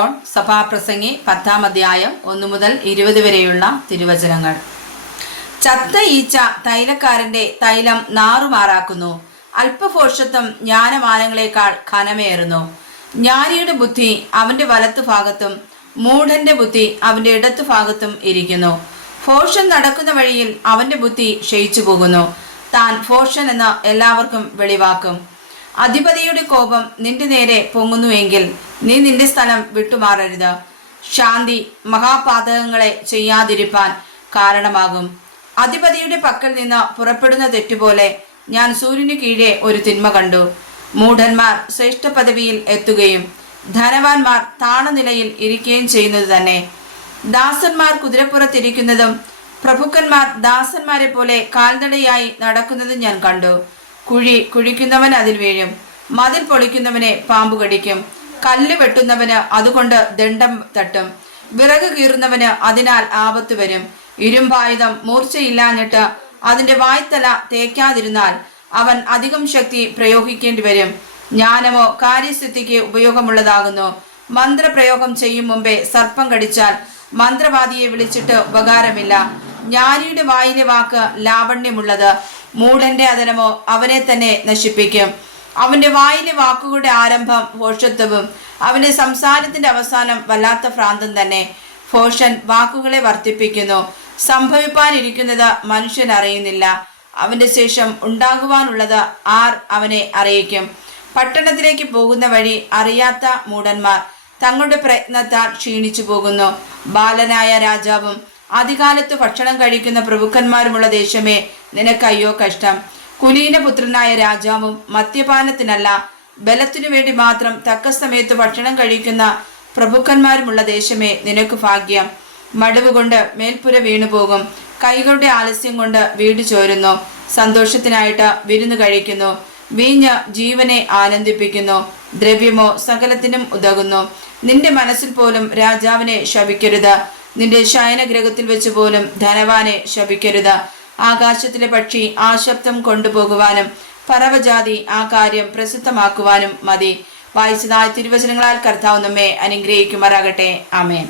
സിറോൺ സഭാപ്രസംഗി 10-ാം അധ്യായം 1 മുതൽ 20 വരെയുള്ള തിരുവചനങ്ങൾ. ചത്ത ഈച്ച തൈലക്കാരന്റെ തൈലം നാറുമാറാക്കുന്നു. അല്പഭോഷത്വം ജ്ഞാനമാനങ്ങളെക്കാൾ ഘനമേറുന്നു. ജ്ഞാനിയുടെ ബുദ്ധി അവന്റെ വലത്തു ഭാഗത്തും മൂഢന്റെ ബുദ്ധി അവന്റെ ഇടത്തു ഭാഗത്തും ഇരിക്കുന്നു. ഭോഷൻ നടക്കുന്ന വഴിയിൽ അവന്റെ ബുദ്ധി ക്ഷയിച്ചു പോകുന്നു. താൻ ഭോഷൻ എന്ന് എല്ലാവർക്കും വെളിവാക്കും. അധിപതിയുടെ കോപം നിന്റെ നേരെ പൊങ്ങുന്നുവെങ്കിൽ നീ നിന്റെ സ്ഥലം വിട്ടുമാറരുത്. ശാന്തി മഹാപാതകങ്ങളെ ചെയ്യാതിരിപ്പാൻ കാരണമാകും. അധിപതിയുടെ പക്കൽ നിന്ന് പുറപ്പെടുന്ന തെറ്റുപോലെ ഞാൻ സൂര്യന് കീഴെ ഒരു തിന്മ കണ്ടു. മൂഢന്മാർ ശ്രേഷ്ഠ പദവിയിൽ എത്തുകയും ധനവാന്മാർ താണനിലയിൽ ഇരിക്കുകയും ചെയ്യുന്നത് തന്നെ. ദാസന്മാർ കുതിരപ്പുറത്തിരിക്കുന്നതും പ്രഭുക്കന്മാർ ദാസന്മാരെ പോലെ കാൽനടയായി നടക്കുന്നതും ഞാൻ കണ്ടു. കുഴി കുഴിക്കുന്നവൻ അതിൽ വീഴും, മതിൽ പൊളിക്കുന്നവനെ പാമ്പു കടിക്കും, കല്ല് വെട്ടുന്നവന് അതുകൊണ്ട് ദണ്ഡം തട്ടും, വിറക് കീറുന്നവന് അതിനാൽ ആപത്ത് വരും. ഇരുമ്പായുധം മൂർച്ചയില്ലാഞ്ഞിട്ട് അതിന്റെ വായ്ത്തല തേക്കാതിരുന്നാൽ അവൻ അധികം ശക്തി പ്രയോഗിക്കേണ്ടി വരും. ജ്ഞാനമോ കാര്യസിദ്ധിക്ക് ഉപയോഗമുള്ളതാകുന്നു. മന്ത്രപ്രയോഗം ചെയ്യും മുമ്പേ സർപ്പം കടിച്ചാൽ മന്ത്രവാദിയെ വിളിച്ചിട്ട് ഉപകാരമില്ല. ജ്ഞാനിയുടെ വായിലെ വാക്ക് ലാവണ്യമുള്ളത്, മൂഢന്റെ അധരമോ അവനെ തന്നെ നശിപ്പിക്കും. അവന്റെ വായിലെ വാക്കുകളുടെ ആരംഭം ഭോഷത്വവും അവന്റെ സംസാരത്തിന്റെ അവസാനം വല്ലാത്ത ഭ്രാന്തം തന്നെ. ഭോഷൻ വാക്കുകളെ വർദ്ധിപ്പിക്കുന്നു. സംഭവിപ്പാനിരിക്കുന്നത് മനുഷ്യൻ അറിയുന്നില്ല. അവന്റെ ശേഷം ഉണ്ടാകുവാനുള്ളത് ആർ അവനെ അറിയിക്കും? പട്ടണത്തിലേക്ക് പോകുന്ന വഴി അറിയാത്ത മൂഢന്മാർ തങ്ങളുടെ പ്രയത്നത്താൽ ക്ഷീണിച്ചു പോകുന്നു. ബാലനായ രാജാവും ആദ്യകാലത്ത് ഭക്ഷണം കഴിക്കുന്ന പ്രഭുക്കന്മാരുമുള്ള ദേശമേ, നിനക്ക് അയ്യോ കഷ്ടം. കുലീനപുത്രനായ രാജാവും മദ്യപാനത്തിനല്ല ബലത്തിനു വേണ്ടി മാത്രം തക്ക സമയത്ത് ഭക്ഷണം കഴിക്കുന്ന പ്രഭുക്കന്മാരുമുള്ള ദേശമേ, നിനക്ക് ഭാഗ്യം. മടുവ് കൊണ്ട് മേൽപ്പുര വീണുപോകും, കൈകളുടെ ആലസ്യം കൊണ്ട് വീട് ചോരുന്നു. സന്തോഷത്തിനായിട്ട് വിരുന്ന് കഴിക്കുന്നു, വീഞ്ഞ് ജീവനെ ആനന്ദിപ്പിക്കുന്നു, ദ്രവ്യമോ സകലത്തിനും ഉതകുന്നു. നിന്റെ മനസ്സിൽ പോലും രാജാവിനെ ശപിക്കരുത്, നിന്റെ ശയനഗ്രഹത്തിൽ വെച്ച് പോലും ധനവാനെ ശപിക്കരുത്. ആകാശത്തിലെ പക്ഷി ആ ശബ്ദം കൊണ്ടുപോകുവാനും പറവജാതി ആ കാര്യം പ്രസിദ്ധമാക്കുവാനും മതി. വായിച്ചതായ തിരുവചനങ്ങളാൽ കർത്താവ് നമ്മെ അനുഗ്രഹിക്കുമാറാകട്ടെ. ആമേൻ.